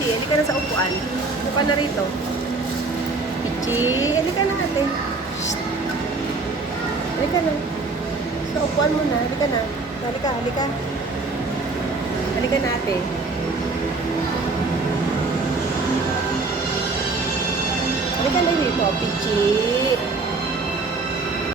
Pichi, halika na sa upuan. Upo ka na rito. Pichi, halika na ate. Shh. Halika na. Sa upuan mo na, halika na. Halika, halika. Halika na ate. Halika na dito, Pichi.